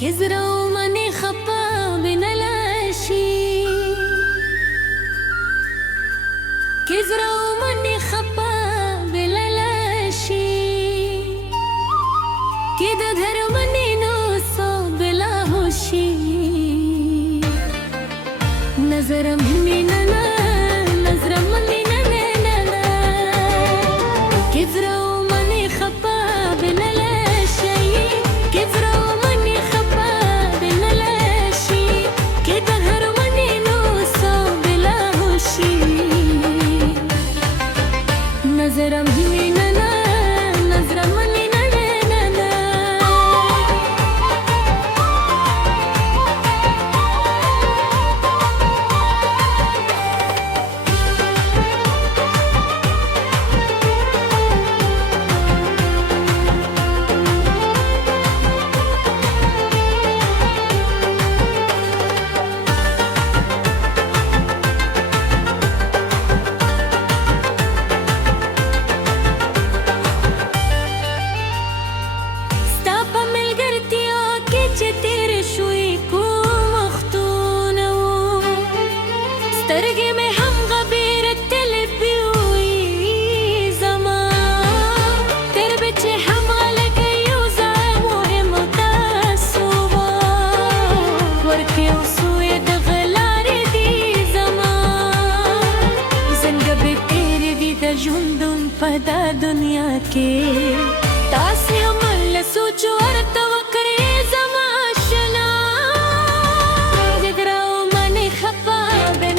كزرعوا ماني خبا بين العشي كزرعوا ماني خبا بين العشي كده دهر ماني نوصو بلا هوشي نظر مني نانا نظر مني نانا كزرعوا ماني خبا بين العشي كزرعوا ماني خبا بين العشي كده دهر ماني نوصو بلا هوشي نظر مني نانا نظر مني نانا ترجمي هم غبير التلبي وزمان تربتي هم عليك يوزع مهم تاسوبا وركي وصوية دغلاري دي زمان زنقبي تيري دي دا جندن فدا دنيا كي تاسي هم اللي سوچو ارتا وكري زمان شنا قدروا ماني خبا بين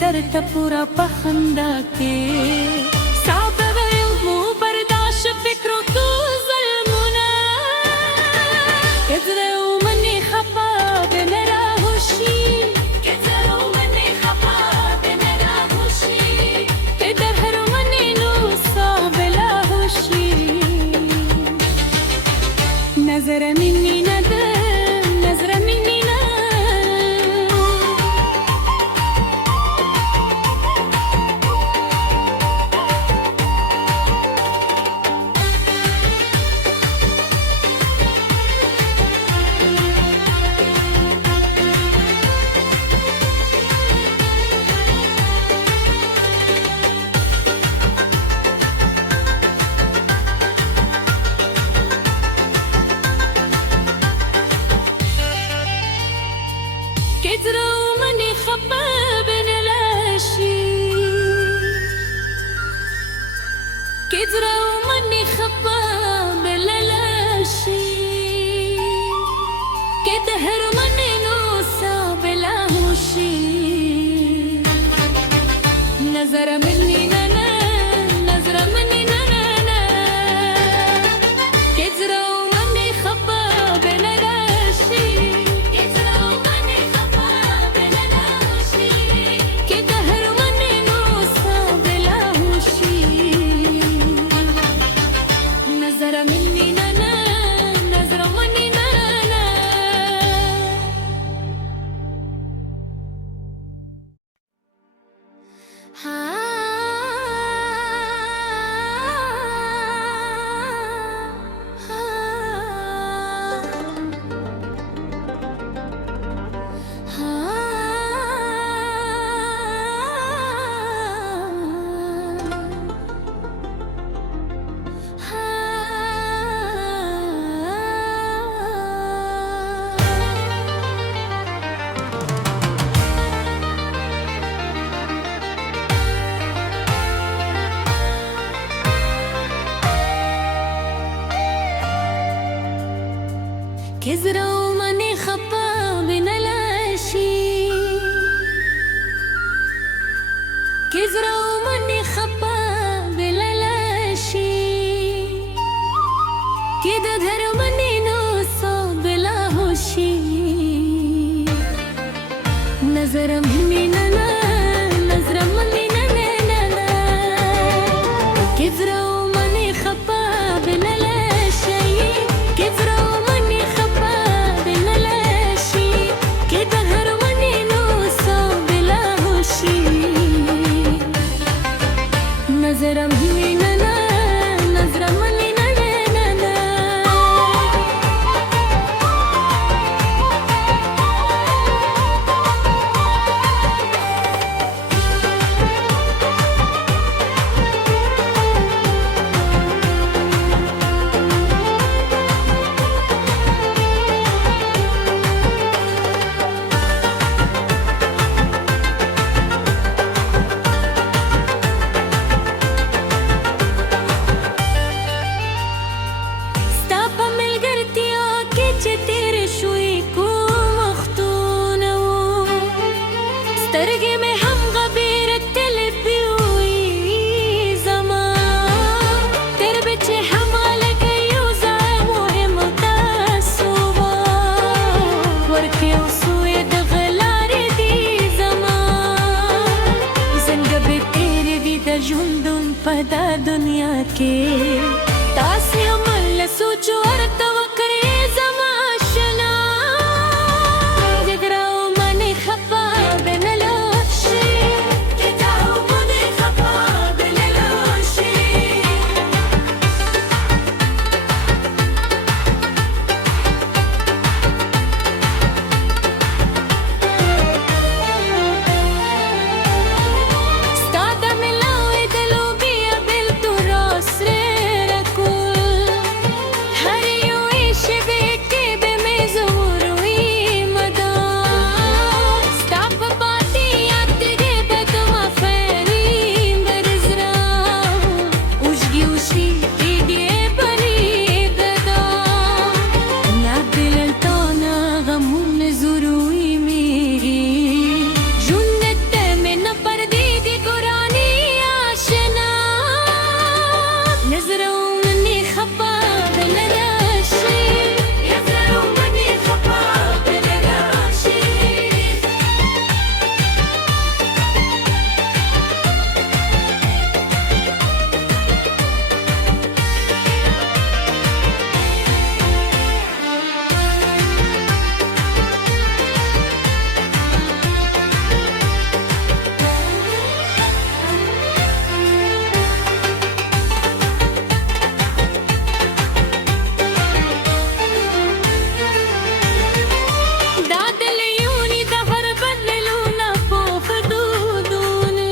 درتا پورا پخندا کے صعب مو برداش فکرو تو ظلمنا كذروا مني خفا بين راهوشي كذروا مني خفا بين راهوشي كدهروا مني نوصا بلا هوشي نظر مني ندى نظر مني ندى كزرة وماني خبا بين العشي كزرة وماني خبا بين العشي كده دهر مني نوصو بلا هوشي نظرة مني نانا نظرة مني نانا نانا كزرة وماني خبا بين العشي كزرة وماني خبا بين العشي كده دهر مني نوصو بلا هوشي نظرة مني نانا نظرة مني نانا نانا ستابا من القرتيا كي تطير شويك ومختونة سترقمي هم غبير التلبي وزمان تربتي هم على كيوزا مهم تاسوبا وركي وسويد غلاري دي زمان زنقبي تيري دي دا جندن فدا دنيا كي تاسي عمل سوچو ارتا وكري زماشنا كدرا وماني خبا بين الوشي كدرا وماني خبا بين الوشي ستادا ملاوي دلوبيا بالتراس ريركول هريو إيش بيكي بمزور ومدار ستاب باتي يتجيبك ما فارين برزرا وشجي وشي إيدي بريد دار نعدل التانا غمون زروي ميري جنة من برديدي قراني عشنا نزرة ومني خبا بين العشي نزرة ومني خبا بين العشي داد العيوني دهر بللونا فوق خدودوني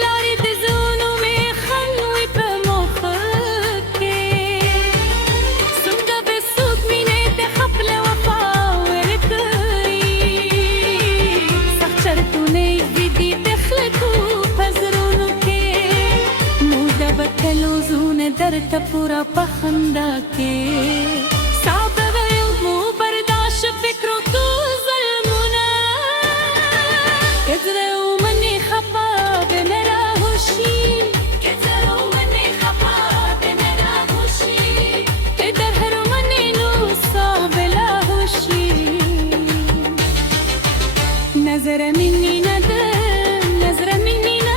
لاري تزونو مخلوي بمخكي سمدة بالسوق مينيت خبلة وفاوركي سخشرتوني زيدي دخلكو فزرونكي مودا بكلو زونة درتا پورا پخنداكي صعب غير مو برداش فكرو تو ظلمنا كدرة ومني خبا بين راهوشي كدرة ومني خبا بين راهوشي كدرة ومني نوصا بلاهوشي نظرة مني ندم نظرة مني ندم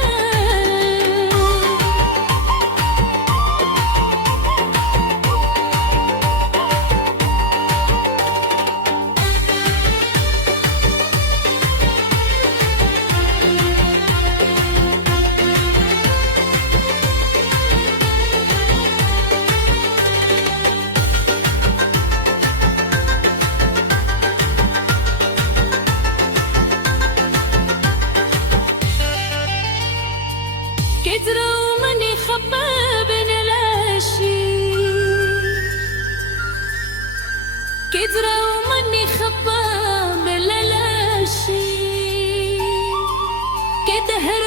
كدرة وماني خبا بين العشي كدرة وماني خبا بين العشي كدهر